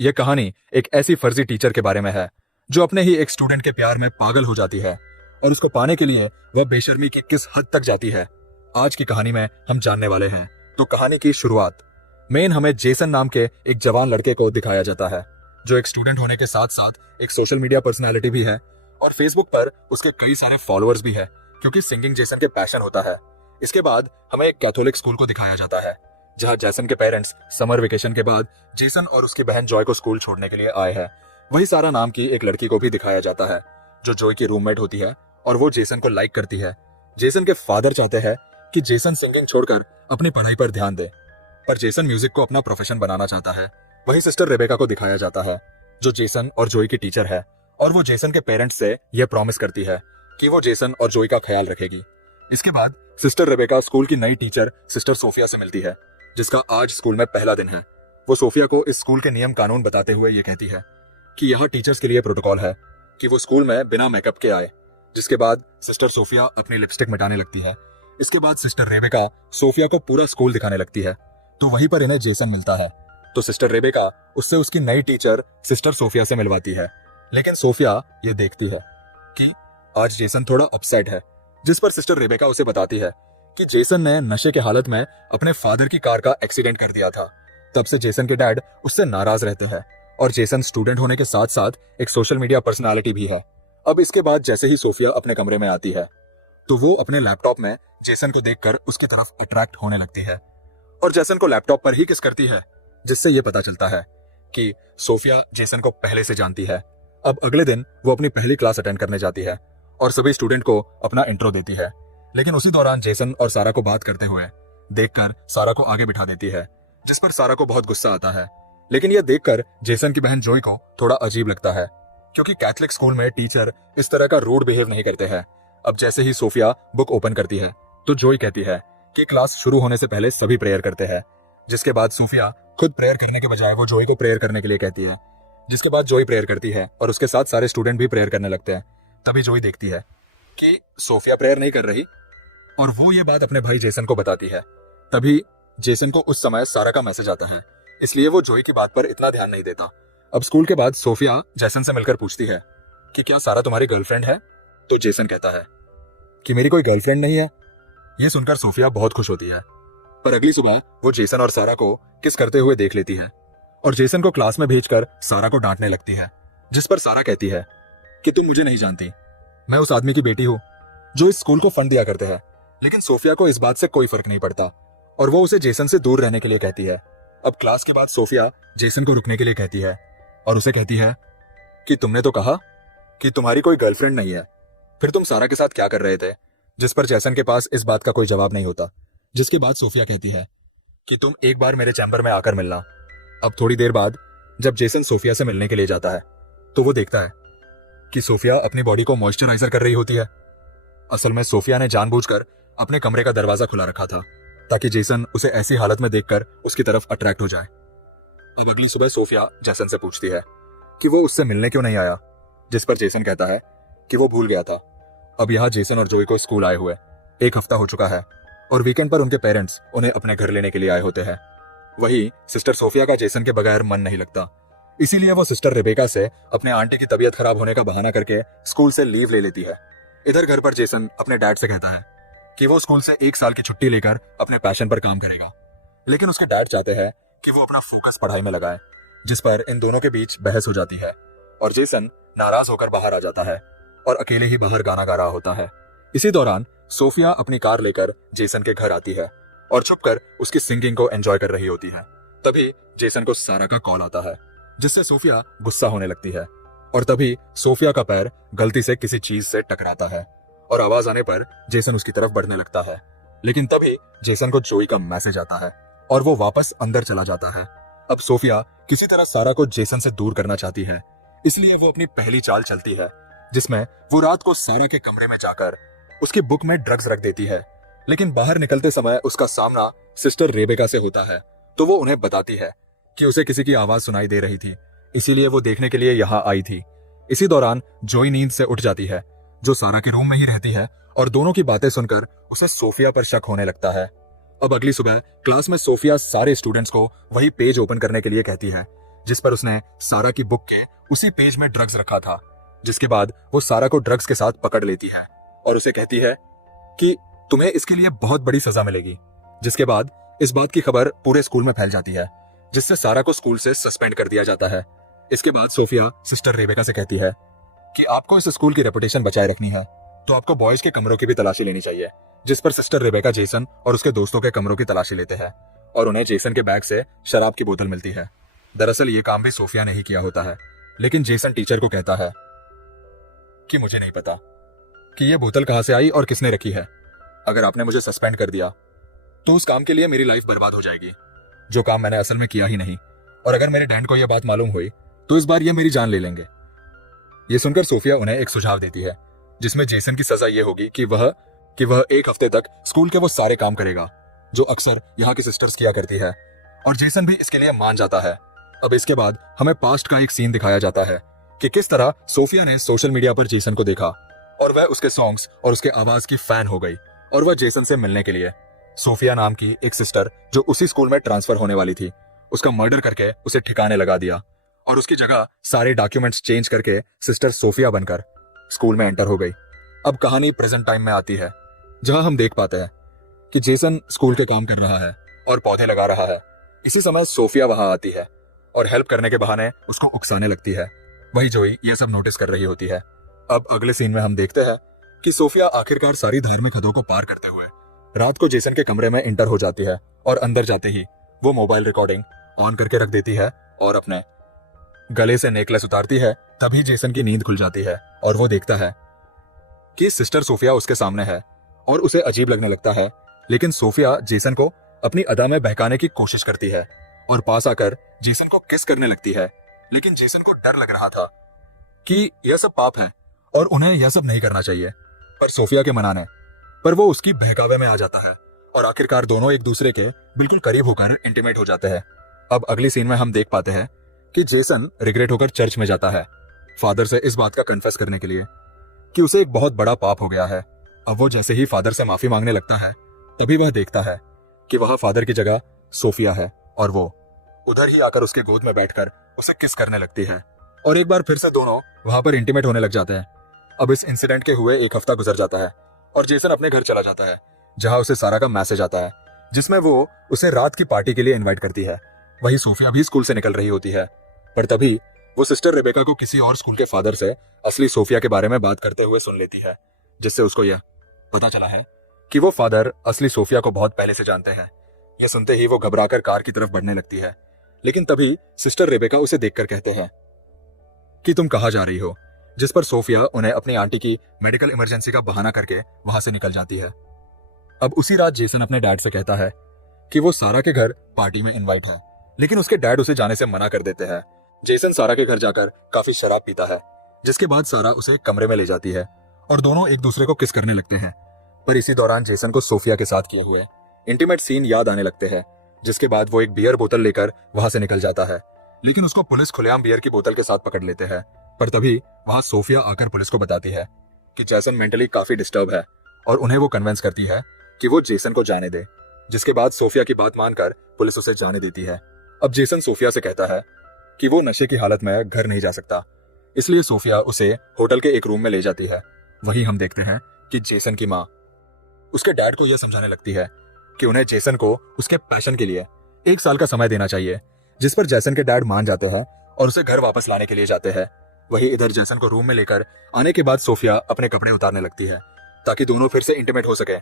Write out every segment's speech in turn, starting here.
यह कहानी एक ऐसी फर्जी टीचर के बारे में है जो अपने ही एक स्टूडेंट के प्यार में पागल हो जाती है और उसको पाने के लिए वह बेशर्मी की किस हद तक जाती है। आज की कहानी में हम जानने वाले हैं। तो कहानी की शुरुआत मेन हमें जेसन नाम के एक जवान लड़के को दिखाया जाता है जो एक स्टूडेंट होने के साथ साथ एक सोशल मीडिया पर्सनैलिटी भी है और फेसबुक पर उसके कई सारे फॉलोअर्स भी है क्योंकि सिंगिंग जेसन के पैशन होता है। इसके बाद हमें एक कैथोलिक स्कूल को दिखाया जाता है जहां जेसन के पेरेंट्स समर वेकेशन के बाद जेसन और उसकी बहन जॉय को स्कूल छोड़ने के लिए आए हैं। वही सारा नाम की एक लड़की को भी दिखाया जाता है जो जॉय की रूममेट होती है और वो जेसन को लाइक करती है। जेसन के फादर चाहते हैं कि जेसन सिंगिंग छोड़कर अपनी पढ़ाई पर ध्यान दे, पर जेसन म्यूजिक को अपना प्रोफेशन बनाना चाहता है। वही सिस्टर रेबेका को दिखाया जाता है जो जेसन और जॉय की टीचर है और वो जेसन के पेरेंट्स से यह प्रॉमिस करती है कि वो जेसन और जॉय का ख्याल रखेगी। इसके बाद सिस्टर रेबेका स्कूल की नई टीचर सिस्टर सोफिया से मिलती है जिसका आज स्कूल में पहला दिन है। वो सोफिया को इस स्कूल के नियम कानून बताते हुए ये कहती है कि यहाँ टीचर्स के लिए प्रोटोकॉल है कि वो स्कूल में बिना मेकअप के आए। जिसके बाद सिस्टर सोफिया अपनी लिपस्टिक मिटाने लगती है। इसके बाद सिस्टर रेबेका सोफिया को पूरा स्कूल दिखाने लगती है तो वहीं पर इन्हें जेसन मिलता है। तो सिस्टर रेबेका उससे उसकी नई टीचर सिस्टर सोफिया से मिलवाती है, लेकिन सोफिया ये देखती है कि आज जेसन थोड़ा अपसेट है, जिस पर सिस्टर रेबेका उसे बताती है कि जेसन ने नशे के हालत में अपने फादर की कार का एक्सीडेंट कर दिया था। तब से जेसन के डैड उससे नाराज रहते हैं और जेसन स्टूडेंट होने के साथ साथ एक सोशल मीडिया पर्सनालिटी भी है। अब इसके बाद जैसे ही सोफिया अपने कमरे में आती है तो वो अपने लैपटॉप में जेसन को देखकर उसकी तरफ अट्रैक्ट होने लगती है और जेसन को लैपटॉप पर ही किस करती है, जिससे ये पता चलता है कि सोफिया जेसन को पहले से जानती है। अब अगले दिन वो अपनी पहली क्लास अटेंड करने जाती है और सभी स्टूडेंट को अपना इंट्रो देती है, लेकिन उसी दौरान जेसन और सारा को बात करते हुए देखकर सारा को आगे बिठा देती है, जिस पर सारा को बहुत गुस्सा आता है। लेकिन यह देखकर जेसन की बहन जॉय को थोड़ा अजीब लगता है क्योंकि कैथलिक स्कूल में टीचर इस तरह का रूड बिहेव नहीं करते हैं। अब जैसे ही सोफिया बुक ओपन करती है तो जॉय कहती है कि क्लास शुरू होने से पहले सभी प्रेयर करते हैं। जिसके बाद सोफिया खुद प्रेयर करने के बजाय वो जॉय को प्रेयर करने के लिए कहती है। जिसके बाद जॉय प्रेयर करती है और उसके साथ सारे स्टूडेंट भी प्रेयर करने लगते हैं। तभी जॉय देखती है कि सोफिया प्रेयर नहीं कर रही और वो ये बात अपने भाई जेसन को बताती है। तभी जेसन को उस समय सारा का मैसेज आता है, इसलिए वो जॉय की बात पर इतना ध्यान नहीं देता। अब स्कूल के बाद सोफिया जेसन से मिलकर पूछती है कि क्या सारा तुम्हारी गर्लफ्रेंड है? तो जेसन कहता है कि मेरी कोई गर्लफ्रेंड नहीं है। ये सुनकर सोफिया बहुत खुश होती है, पर अगली सुबह वो जेसन और सारा को किस करते हुए देख लेती है और जेसन को क्लास में भेजकर सारा को डांटने लगती है। जिस पर सारा कहती है कि तुम मुझे नहीं जानती, मैं उस आदमी की बेटी हूं जो इस स्कूल को फंड दिया करते हैं। लेकिन सोफिया को इस बात से कोई फर्क नहीं पड़ता और वो उसे जेसन से दूर रहने के लिए कहती है। अब क्लास के बाद सोफिया जेसन को रुकने के लिए कहती है और उसे कहती है कि तुमने तो कहा कि तुम्हारी कोई गर्लफ्रेंड नहीं है, फिर तुम सारा के साथ क्या कर रहे थे? जिस पर जेसन के पास इस बात का कोई जवाब नहीं होता। जिसके बाद सोफिया कहती है कि तुम एक बार मेरे चैम्बर में आकर मिलना। अब थोड़ी देर बाद जब जेसन सोफिया से मिलने के लिए जाता है तो वो देखता है कि सोफिया अपनी बॉडी को मॉइस्चराइजर कर रही होती है। असल में सोफिया ने जानबूझकर अपने कमरे का दरवाजा खुला रखा था ताकि जेसन उसे ऐसी हालत में देखकर उसकी तरफ अट्रैक्ट हो जाए। अब अगली सुबह सोफिया जेसन से पूछती है कि वो उससे मिलने क्यों नहीं आया, जिस पर जेसन कहता है कि वो भूल गया था। अब यहाँ जेसन और जॉय को स्कूल आए हुए 1 हफ्ता हो चुका है और वीकेंड पर उनके पेरेंट्स उन्हें अपने घर लेने के लिए आए होते हैं। वही सिस्टर सोफिया का जेसन के बगैर मन नहीं लगता, इसीलिए वो सिस्टर रेबेका से अपने आंटी की तबीयत खराब होने का बहाना करके स्कूल से लीव ले लेती है। इधर घर पर जेसन अपने डैड से कहता है कि वो स्कूल से 1 साल की छुट्टी लेकर अपने पैशन पर काम करेगा, लेकिन उसके डैड चाहते हैं कि वो अपना फोकस पढ़ाई में लगाए। जिस पर इन दोनों के बीच बहस हो जाती है और जेसन नाराज होकर बाहर आ जाता है और अकेले ही बाहर गाना गा रहा होता है। इसी दौरान सोफिया अपनी कार लेकर जेसन के घर आती है और छुपकर उसकी सिंगिंग को एंजॉय कर रही होती है। तभी जेसन को सारा का कॉल आता है, जिससे सोफिया गुस्सा होने लगती है और तभी सोफिया का पैर गलती से किसी चीज से टकराता है और आवाज आने पर जेसन उसकी तरफ बढ़ने लगता है। लेकिन तभी जेसन को जॉय का मैसेज आता है और वो वापस अंदर चला जाता है। अब सोफिया किसी तरह सारा को जेसन से दूर करना चाहती है, इसलिए वो अपनी पहली चाल चलती है जिसमें वो रात को सारा के कमरे में जाकर उसकी बुक में ड्रग्स रख देती है। लेकिन बाहर निकलते समय उसका सामना सिस्टर रेबेका से होता है तो वो उन्हें बताती है कि उसे किसी की आवाज सुनाई दे रही थी, इसीलिए वो देखने के लिए यहाँ आई थी। इसी दौरान जॉय नींद से उठ जाती है जो सारा के रूम में ही रहती है और दोनों की बातें सुनकर उसे सोफिया पर शक होने लगता है। अब अगली सुबह क्लास में सोफिया सारे स्टूडेंट्स को वही पेज ओपन करने के लिए कहती है जिस पर उसने सारा की बुक के उसी पेज में ड्रग्स रखा था। जिसके बाद वो सारा को ड्रग्स के साथ पकड़ लेती है और उसे कहती है कि तुम्हें इसके लिए बहुत बड़ी सजा मिलेगी। जिसके बाद इस बात की खबर पूरे स्कूल में फैल जाती है, जिससे सारा को स्कूल से सस्पेंड कर दिया जाता है। इसके बाद सोफिया सिस्टर रेबेका से कहती है कि आपको इस स्कूल की रेपुटेशन बचाए रखनी है तो आपको बॉयज के कमरों की भी तलाशी लेनी चाहिए। जिस पर सिस्टर रेबेका जेसन और उसके दोस्तों के कमरों की तलाशी लेते हैं और उन्हें जेसन के बैग से शराब की बोतल मिलती है। दरअसल ये काम भी सोफिया ने ही किया होता है, लेकिन जेसन टीचर को कहता है कि मुझे नहीं पता कि ये बोतल कहां से आई और किसने रखी है। अगर आपने मुझे सस्पेंड कर दिया तो उस काम के लिए मेरी लाइफ बर्बाद हो जाएगी, जो काम मैंने असल में किया ही नहीं। और अगर मेरे डैड को यह बात मालूम हुई तो इस बार ये मेरी जान ले लेंगे। ये सुनकर सोफिया उन्हें एक सुझाव देती है, जिसमें जेसन की सजा ये होगी कि वह 1 हफ्ते तक स्कूल के वो सारे काम करेगा जो अक्सर यहाँ की सिस्टर्स किया करती है। और जेसन भी इसके लिए मान जाता है। अब इसके बाद हमें पास्ट का एक सीन दिखाया जाता है कि किस तरह सोफिया ने सोशल मीडिया पर जेसन को देखा और वह उसके सॉन्ग्स और उसके आवाज की फैन हो गई और वह जेसन से मिलने के लिए सोफिया नाम की एक सिस्टर जो उसी स्कूल में ट्रांसफर होने वाली थी, उसका मर्डर करके उसे ठिकाने लगा दिया और उसकी जगह सारे डॉक्यूमेंट्स चेंज करके सिस्टर सोफिया बनकर स्कूल में एंटर हो गई। अब कहानी प्रेजेंट टाइम में आती है, जहां हम देख पाते हैं कि जेसन स्कूल के काम कर रहा है और पौधे लगा रहा है। इसी समय सोफिया वहां आती है और हेल्प करने के बहाने उसको उकसाने लगती है। वही जोई यह सब नोटिस कर रही होती है। अब अगले सीन में हम देखते हैं कि सोफिया आखिरकार सारी धार्मिक हदों को पार करते हुए रात को जेसन के कमरे में एंटर हो जाती है और अंदर जाते ही वो मोबाइल रिकॉर्डिंग ऑन करके रख देती है और अपने गले से नेकलेस उतारती है। तभी जेसन की नींद खुल जाती है और वो देखता है कि सिस्टर सोफिया उसके सामने है और उसे अजीब लगने लगता है। लेकिन सोफिया जेसन को अपनी अदा में बहकाने की कोशिश करती है और पास आकर जेसन को किस करने लगती है। लेकिन जेसन को डर लग रहा था कि यह सब पाप है और उन्हें यह सब नहीं करना चाहिए, पर सोफिया के मनाने पर वो उसकी बहकावे में आ जाता है और आखिरकार दोनों एक दूसरे के बिल्कुल करीब होकर इंटीमेट हो जाते हैं। अब अगली सीन में हम देख पाते हैं कि जेसन रिग्रेट होकर चर्च में जाता है फादर से इस बात का कन्फेस करने के लिए कि उसे एक बहुत बड़ा पाप हो गया है। अब वो जैसे ही फादर से माफी मांगने लगता है तभी वह देखता है कि वह फादर की जगह सोफिया है और वो उधर ही आकर उसके गोद में बैठकर उसे किस करने लगती है और एक बार फिर से दोनों वहां पर इंटीमेट होने लग जाते हैं। अब इस इंसिडेंट के हुए 1 हफ्ता गुजर जाता है और जेसन अपने घर चला जाता है, जहां उसे सारा का मैसेज आता है जिसमें वो उसे रात की पार्टी के लिए इनवाइट करती है। वही सोफिया भी स्कूल से निकल रही होती है, पर तभी वो सिस्टर रेबेका को किसी और स्कूल के फादर से असली सोफिया के बारे में बात करते हुए सुन लेती है, जिससे उसको यह पता चला है कि वो फादर असली सोफिया को बहुत पहले से जानते हैं। यह सुनते ही वो घबराकर कार की तरफ बढ़ने लगती है, लेकिन तभी सिस्टर रेबेका उसे देखकर कहते हैं कि तुम कहाँ जा रही हो, जिस पर सोफिया उन्हें अपनी आंटी की मेडिकल इमरजेंसी का बहाना करके वहां से निकल जाती है। अब उसी रात जेसन अपने डैड से कहता है कि वो सारा के घर पार्टी में इनवाइट है, लेकिन उसके डैड उसे जाने से मना कर देते हैं। जेसन सारा के घर जाकर काफी शराब पीता है, जिसके बाद सारा उसे एक कमरे में ले जाती है और दोनों एक दूसरे को किस करने लगते हैं। पर इसी दौरान जेसन को सोफिया के साथ किए हुए इंटीमेट सीन याद आने लगते हैं, जिसके बाद वो एक बियर बोतल लेकर वहां से निकल जाता है, लेकिन उसको पुलिस खुलेआम बियर की बोतल के साथ पकड़ लेते हैं। पर तभी वहां सोफिया आकर पुलिस को बताती है कि जेसन मेंटली काफी डिस्टर्ब है और उन्हें वो कन्विंस करती है कि वो जेसन को जाने दे, जिसके बाद सोफिया की बात मानकर पुलिस उसे जाने देती है। अब जेसन सोफिया से कहता है कि वो नशे की हालत में घर नहीं जा सकता, इसलिए सोफिया उसे होटल के एक रूम में ले जाती है। वहीं हम देखते हैं कि जेसन की माँ उसके डैड को यह समझाने लगती है कि उन्हें जेसन को उसके पैशन के लिए 1 साल का समय देना चाहिए, जिस पर जेसन के डैड मान जाते हैं और उसे घर वापस लाने के लिए जाते हैं। वही इधर जेसन को रूम में लेकर आने के बाद सोफिया अपने कपड़े उतारने लगती है ताकि दोनों फिर से इंटीमेट हो सके,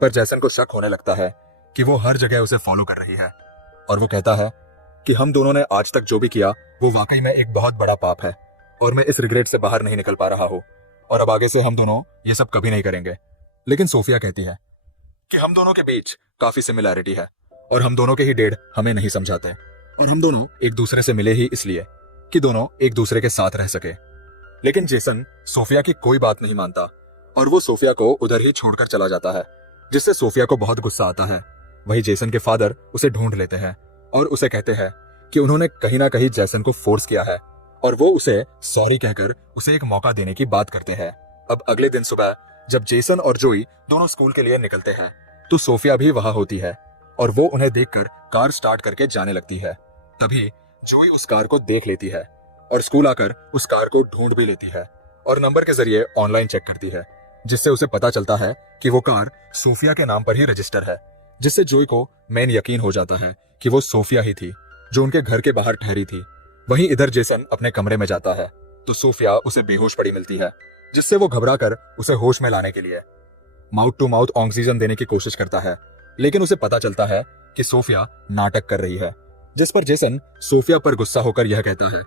पर जेसन को शक होने लगता है कि वो हर जगह उसे फॉलो कर रही है और वो कहता है कि हम दोनों ने आज तक जो भी किया वो वाकई में एक बहुत बड़ा पाप है और मैं इस रिग्रेट से बाहर नहीं निकल पा रहा हूँ और अब आगे से हम दोनों ये सब कभी नहीं करेंगे। लेकिन सोफिया कहती है कि हम दोनों के बीच काफी सिमिलैरिटी है और हम दोनों के ही डेड हमें नहीं समझाते और हम दोनों एक दूसरे से मिले ही इसलिए कि दोनों एक दूसरे के साथ रह सके। लेकिन जेसन सोफिया की कोई बात नहीं मानता और वो सोफिया को उधर ही छोड़कर चला जाता है, जिससे सोफिया को बहुत गुस्सा आता है। वही जेसन के फादर उसे ढूंढ लेते हैं और उसे कहते हैं कि उन्होंने कहीं ना कहीं जेसन को फोर्स किया है और वो उसे सॉरी कहकर उसे एक मौका देने की बात करते हैं। अब अगले दिन सुबह जब जेसन और जोई दोनों स्कूल के लिए निकलते हैं तो सोफिया भी वहां होती है और वो उन्हें देखकर कार स्टार्ट करके जाने लगती है। तभी जोई उस कार को देख लेती है और स्कूल आकर उस कार को ढूंढ भी लेती है और नंबर के जरिए ऑनलाइन चेक करती है, जिससे उसे पता चलता है कि वो कार सोफिया के नाम पर ही रजिस्टर है। जिससे जोई को मेन यकीन हो जाता है कि वो सोफिया ही थी जो उनके घर के बाहर ठहरी थी। वहीं इधर जेसन अपने कमरे में जाता है तो सोफिया उसे बेहोश पड़ी मिलती है, जिससे वो घबरा कर उसे होश में लाने के लिए माउथ टू माउथ ऑक्सीजन देने की कोशिश करता है, लेकिन उसे पता चलता है कि सोफिया नाटक कर रही है। जिस पर जेसन सोफिया पर गुस्सा होकर यह कहता है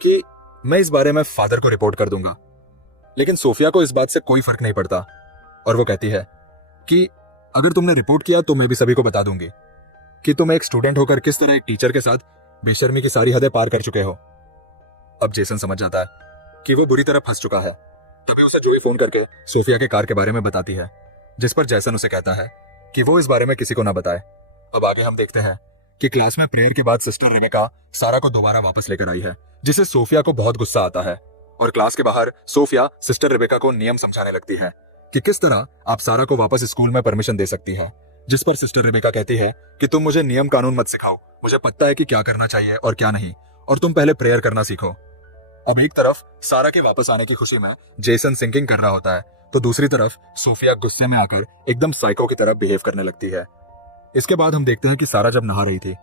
कि मैं इस बारे में फादर को रिपोर्ट कर दूंगा। लेकिन सोफिया को इस बात से कोई फर्क नहीं पड़ता और वो कहती है कि अगर तुमने रिपोर्ट किया तो मैं भी सभी को बता दूंगी कि तुम एक स्टूडेंट होकर किस तरह एक टीचर के साथ बेशर्मी की सारी हदें पार कर चुके हो। अब जेसन समझ जाता है कि वो बुरी तरह फंस चुका है। तभी उसे जोई फोन करके सोफिया के कार के बारे में बताती है, जिस पर जेसन उसे कहता है कि वो इस बारे में किसी को ना बताए। अब आगे हम देखते हैं कि क्लास में प्रेयर के बाद सिस्टर रेबेका सारा को दोबारा वापस लेकर आई है, जिससे सोफिया को बहुत गुस्सा आता है और क्लास के बाहर सोफिया सिस्टर रेबेका को नियम समझाने लगती है कि किस तरह आप सारा को वापस स्कूल में परमिशन दे सकती है। जिस पर सिस्टर रेबेका कहती है कि तुम मुझे नियम कानून मत सिखाओ, मुझे पता है कि क्या करना चाहिए और क्या नहीं, और तुम पहले प्रेयर करना सीखो। अब एक तरफ सारा के वापस आने की खुशी में जेसन सिंकिंग कर रहा होता है, तो दूसरी तरफ सोफिया गुस्से में आकर एकदम साइको की तरह बिहेव करने लगती है। इसके बाद हम देखते हैं कि सारा जब नहा रही थी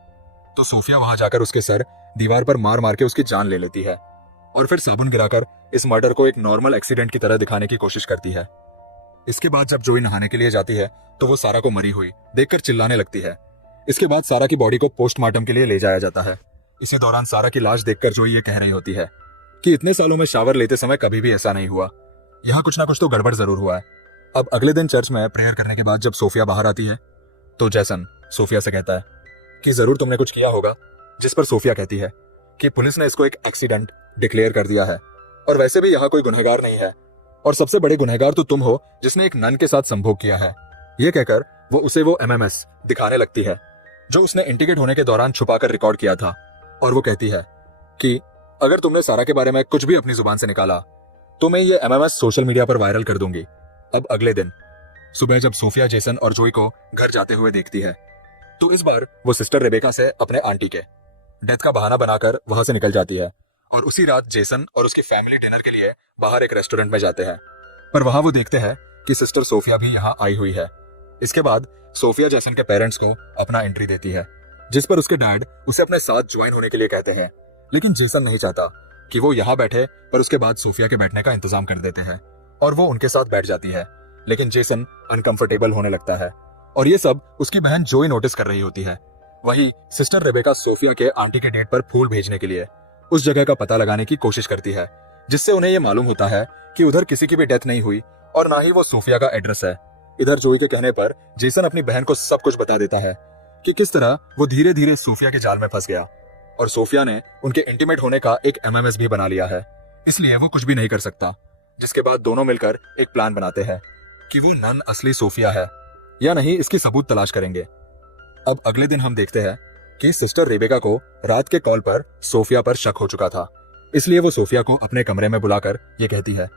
तो सोफिया वहां जाकर उसके सर दीवार पर मार मार के उसकी जान ले लेती है और फिर साबुन गिराकर इस मर्डर को एक नॉर्मल एक्सीडेंट की तरह दिखाने की कोशिश करती है। इसके बाद जब जोई नहाने के लिए जाती है तो वो सारा को मरी हुई देखकर चिल्लाने लगती है। इसके बाद सारा की बॉडी को पोस्टमार्टम के लिए ले जाया जाता है। इसी दौरान सारा की लाश देखकर जोई ये कह रही होती है कि इतने सालों में शावर लेते समय कभी भी ऐसा नहीं हुआ, यहाँ कुछ ना कुछ तो गड़बड़ जरूर हुआ है। अब अगले दिन चर्च में प्रेयर करने के बाद जब सोफिया बाहर आती है तो जेसन सोफिया से कहता है कि जरूर तुमने कुछ किया होगा, जिस पर सोफिया कहती है कि पुलिस ने इसको एक एक्सीडेंट डिक्लेयर कर दिया है और वैसे भी यहाँ कोई गुनहगार नहीं है और सबसे बड़े गुनहगार तो तुम हो जिसने एक नन के साथ संभोग किया है। ये कहकर वो उसे वो एमएमएस दिखाने लगती है जो उसने इंटीग्रेट होने के दौरान छुपाकर रिकॉर्ड किया था और वो कहती है कि अगर तुमने सारा के बारे में कुछ भी अपनी जुबान से निकाला तो मैं ये एमएमएस सोशल मीडिया पर वायरल कर दूंगी। अब अगले दिन सुबह जब सोफिया जेसन और जोई को घर जाते हुए देखती है तो इस बार वो सिस्टर रेबेका से अपने आंटी के डेथ का बहाना बनाकर वहां से निकल जाती है और उसी रात जेसन और उसकी फैमिली डिनर के लिए बाहर एक रेस्टोरेंट में जाते हैं, पर वहां वो देखते हैं कि सिस्टर सोफिया भी यहाँ आई हुई है। इसके बाद सोफिया जेसन के पेरेंट्स को अपना एंट्री देती है, जिस पर उसके डैड उसे अपने साथ ज्वाइन होने के लिए कहते हैं, लेकिन जेसन नहीं चाहता कि वो यहाँ बैठे, पर उसके बाद सोफिया के बैठने का इंतजाम कर देते हैं और वो उनके साथ बैठ जाती है। लेकिन जेसन अनकंफर्टेबल होने लगता है और ये सब उसकी बहन जोई नोटिस कर रही होती है। वहीं सिस्टर रेबेका सोफिया के आंटी के डेट पर फूल भेजने के लिए उस जगह का पता लगाने की कोशिश करती है, जिससे उन्हें यह मालूम होता है कि उधर किसी की भी डेथ नहीं हुई और ना ही वो सोफिया का एड्रेस है। इधर जोई के कहने पर जेसन अपनी बहन को सब कुछ बता देता है कि किस तरह वो धीरे धीरे सोफिया के जाल में फंस गया और सोफिया ने उनके इंटीमेट होने का एक एमएमएस भी बना लिया है, इसलिए वो कुछ भी नहीं कर सकता। जिसके बाद दोनों मिलकर एक प्लान बनाते हैं कि वो नन असली सोफिया है या नहीं, इसकी सबूत तलाश करेंगे। अब अगले दिन हम देखते हैं कि सिस्टर रेबेका को रात के कॉल पर सोफिया पर शक हो चुका था, इसलिए वो सोफिया को अपने कमरे में बुलाकर ये कहती है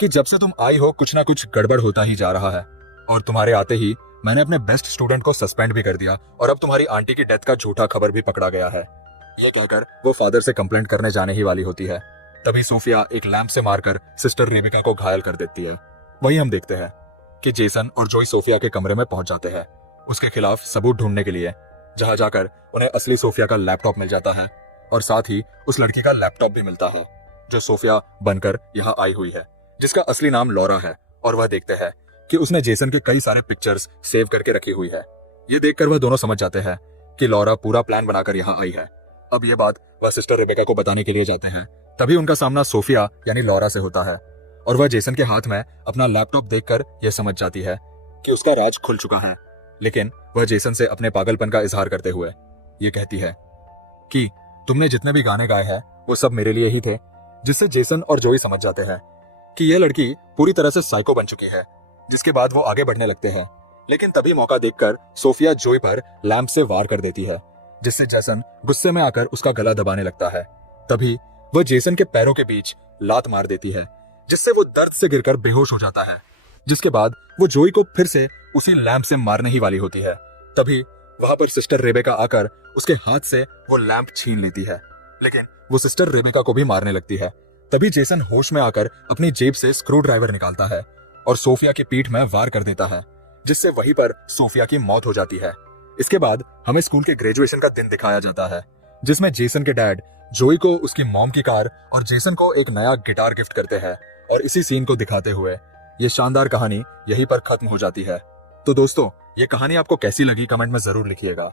कि जब से तुम आई हो कुछ ना कुछ गड़बड़ होता ही जा रहा है और तुम्हारे आते ही मैंने अपने बेस्ट स्टूडेंट को सस्पेंड भी कर दिया और अब तुम्हारी आंटी की डेथ का झूठा खबर भी पकड़ा गया है। ये कहकर वो फादर से कंप्लेंट करने जाने ही वाली होती है, तभी सोफिया एक लैंप से मारकर सिस्टर रेबेका को घायल कर देती है। वहीं हम देखते हैं कि जेसन और जोई सोफिया के कमरे में पहुंच जाते हैं उसके खिलाफ सबूत ढूंढने के लिए, जहां जाकर उन्हें असली सोफिया का लैपटॉप मिल जाता है और साथ ही उस लड़की का लैपटॉप भी मिलता है जो सोफिया बनकर यहाँ आई हुई है, जिसका असली नाम लॉरा है। और वह देखते हैं कि उसने जेसन के कई सारे पिक्चर्स सेव करके रखी हुई है। ये देखकर वह दोनों समझ जाते हैं कि लॉरा पूरा प्लान बनाकर यहाँ आई है। अब ये बात वह सिस्टर रेबेका को बताने के लिए जाते हैं, तभी उनका सामना सोफिया यानी लॉरा से होता है और वह जेसन के हाथ में अपना लैपटॉप देखकर यह समझ जाती है कि उसका राज खुल चुका है। लेकिन वह जेसन से अपने पागलपन का इजहार करते हुए ये कहती है कि तुमने जितने भी गाने गाए हैं वो सब मेरे लिए ही थे, जिससे जेसन और जोई समझ जाते हैं कि यह लड़की पूरी तरह से साइको बन चुकी है। जिसके बाद वो आगे बढ़ने लगते हैं, लेकिन तभी मौका देखकर सोफिया जोई पर लैंप से वार कर देती है, जिससे जेसन गुस्से में आकर उसका गला दबाने लगता है। तभी वह जेसन के पैरों के बीच लात मार देती है, जिससे वो दर्द से गिरकर बेहोश हो जाता है। जिसके बाद वो जोई को फिर से उसी लैंप से मारने ही वाली होती है। तभी वहां पर सिस्टर रेबेका आकर उसके हाथ से वो लैंप छीन लेती है लेकिन वो सिस्टर रेबेका को भी मारने लगती है। तभी जेसन होश में आकर अपनी जेब से स्क्रू ड्राइवर निकालता है और सोफिया की पीठ में वार कर देता है, जिससे वहीं पर सोफिया की मौत हो जाती है। इसके बाद हमें स्कूल के ग्रेजुएशन का दिन दिखाया जाता है, जिसमें जेसन के डैड जोई को उसकी मॉम की कार और जेसन को एक नया गिटार गिफ्ट करते हैं। और इसी सीन को दिखाते हुए ये शानदार कहानी यहीं पर खत्म हो जाती है। तो दोस्तों, ये कहानी आपको कैसी लगी कमेंट में जरूर लिखिएगा।